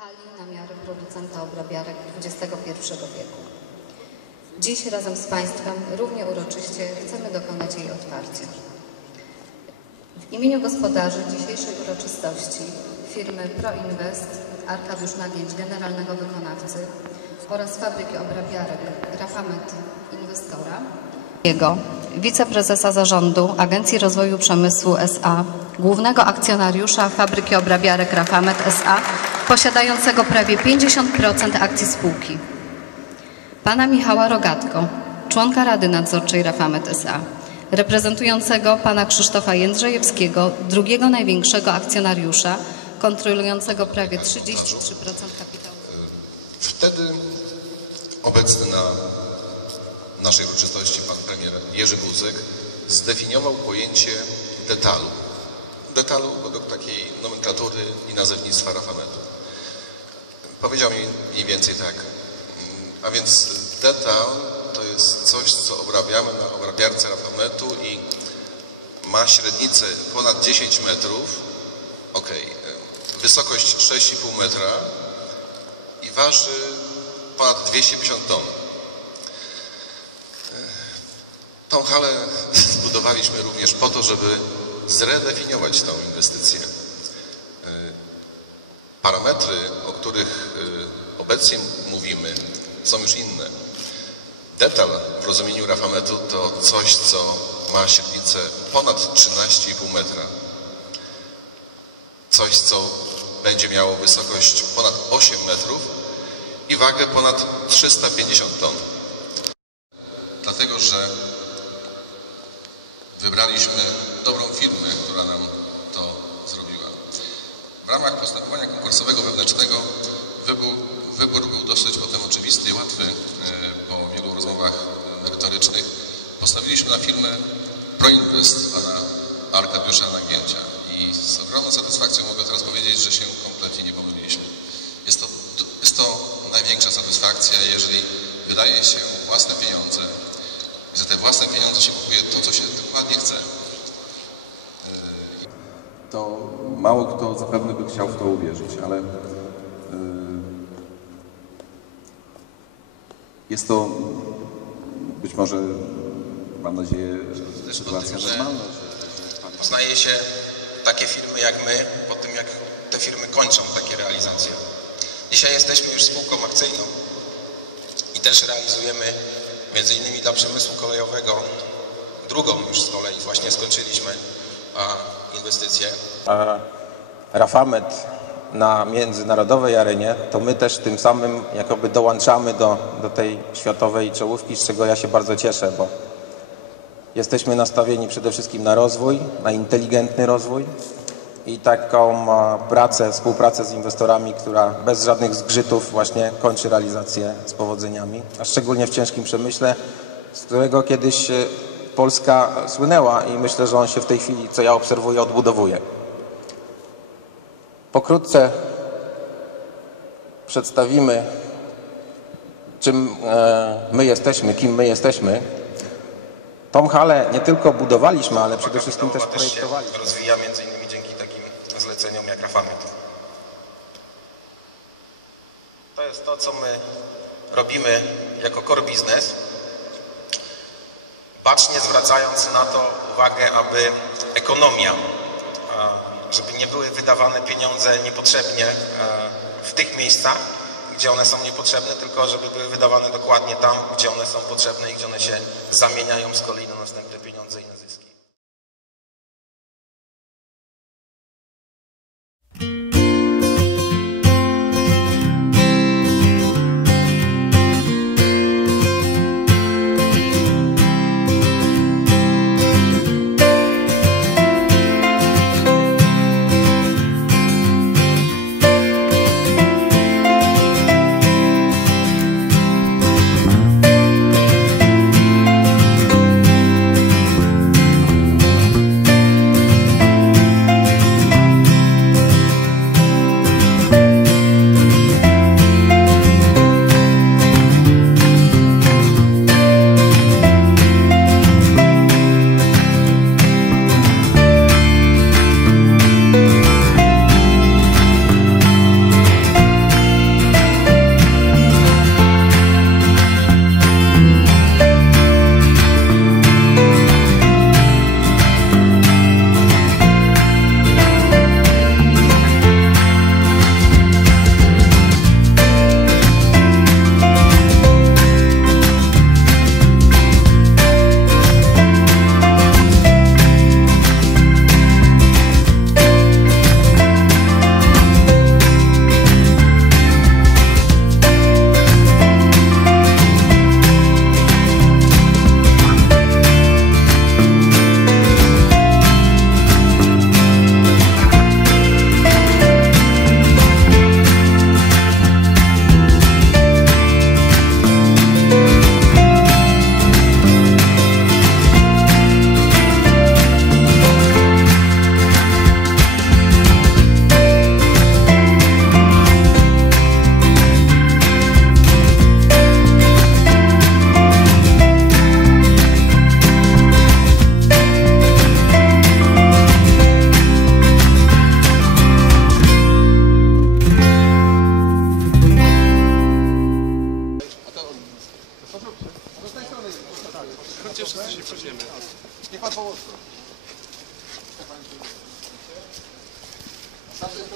hali na miarę producenta obrabiarek XXI wieku. Dziś razem z Państwem równie uroczyście chcemy dokonać jej otwarcia. W imieniu gospodarzy dzisiejszej uroczystości firmy ProInvest, Arkadiusz Nagięć, generalnego wykonawcy oraz fabryki obrabiarek Rafamet Inwestora, jego wiceprezesa zarządu Agencji Rozwoju Przemysłu SA, głównego akcjonariusza fabryki obrabiarek Rafamet SA, posiadającego prawie 50% akcji spółki. Pana Michała Rogatko, członka Rady Nadzorczej Rafamet SA, reprezentującego pana Krzysztofa Jędrzejewskiego, drugiego największego akcjonariusza, kontrolującego prawie 33% kapitału. Wtedy obecny na naszej uroczystości pan premier Jerzy Buzek zdefiniował pojęcie detalu. Detalu według takiej nomenklatury i nazewnictwa Rafametu. Powiedział mi mniej więcej tak. A więc detal to jest coś, co obrabiamy na obrabiarce Rafametu i ma średnicę ponad 10 metrów, ok, wysokość 6,5 metra i waży ponad 250 ton. Tą halę zbudowaliśmy również po to, żeby zredefiniować tą inwestycję. Parametry, o których obecnie mówimy, są już inne. Detal w rozumieniu Rafametu to coś, co ma średnicę ponad 13,5 metra. Coś, co będzie miało wysokość ponad 8 metrów i wagę ponad 350 ton. Dlatego, że wybraliśmy dobrą firmę, która nam to zrobiła. W ramach postępowania konkursowego wewnętrznego wybór, wybór był dosyć potem oczywisty i łatwy po wielu rozmowach merytorycznych. Postawiliśmy na firmę ProInvest pana Arkadiusza Nagięcia i z ogromną satysfakcją mogę teraz powiedzieć, że się kompletnie nie pomyliliśmy. Jest to, jest to największa satysfakcja, jeżeli wydaje się własne pieniądze i za te własne pieniądze się kupuje to, co się dokładnie chce. To mało kto zapewne by chciał w to uwierzyć, ale jest to być może, mam nadzieję, po sytuacja tym, że- normalna. że- że Poznaje się takie firmy jak my po tym, jak te firmy kończą takie realizacje. Dzisiaj jesteśmy już spółką akcyjną i też realizujemy między innymi dla przemysłu kolejowego drugą już z kolei właśnie skończyliśmy a, inwestycję. a Rafamet na międzynarodowej arenie, to my też tym samym jakoby dołączamy do, do tej światowej czołówki, z czego ja się bardzo cieszę, bo jesteśmy nastawieni przede wszystkim na rozwój, na inteligentny rozwój i taką pracę, współpracę z inwestorami, która bez żadnych zgrzytów właśnie kończy realizację z powodzeniami, a szczególnie w ciężkim przemyśle, z którego kiedyś e, Polska słynęła i myślę, że on się w tej chwili, co ja obserwuję, odbudowuje. Pokrótce przedstawimy, czym e, my jesteśmy, kim my jesteśmy. Tą halę nie tylko budowaliśmy, ale przede wszystkim też projektowaliśmy. rozwija między innymi dzięki takim zleceniom jak Rafamet. To jest to, co my robimy jako core business, bacznie zwracając na to uwagę, aby ekonomia, żeby nie były wydawane pieniądze niepotrzebnie e, w tych miejscach, gdzie one są niepotrzebne, tylko żeby były wydawane dokładnie tam, gdzie one są potrzebne i gdzie one się zamieniają z kolei na następne pieniądze i na zyski.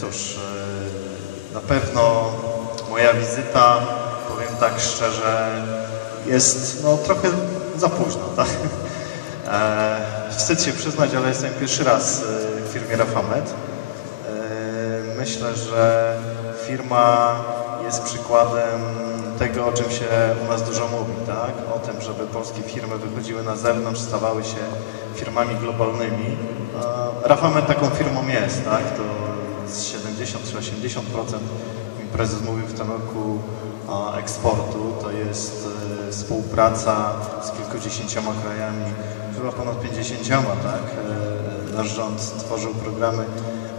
Cóż, e, na pewno moja wizyta, powiem tak szczerze, jest no, trochę za późno. Tak? E, Wstyd się przyznać, ale jestem pierwszy raz e, w firmie Rafamed. E, Myślę, że firma jest przykładem tego, o czym się u nas dużo mówi, tak? O tym, żeby polskie firmy wychodziły na zewnątrz, stawały się firmami globalnymi. A Rafamed taką firmą jest, tak? To z 70 czy 80% mi prezes mówił w tym roku eksportu. To jest e, współpraca z kilkudziesięcioma krajami, chyba ponad 50, tak? E, Nasz rząd tworzył programy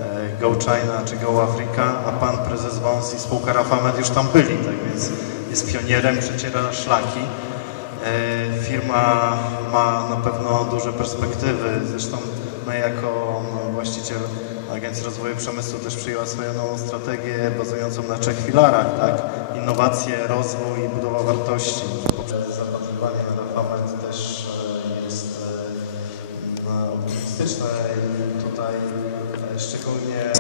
e, Go China czy Go Africa, a pan prezes Wąs i spółka Rafamed już tam byli, tak więc jest pionierem, przeciera szlaki. E, Firma ma na pewno duże perspektywy, zresztą my jako no, właściciel Agencji Rozwoju Przemysłu też przyjęła swoją nową strategię bazującą na trzech filarach, tak? Innowacje, rozwój i budowa wartości. Poprzez zapatrywanie na Rafamed też e, jest e, optymistyczne i tutaj e, szczególnie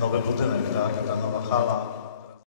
nowy budynek, tak? Ta nowa hala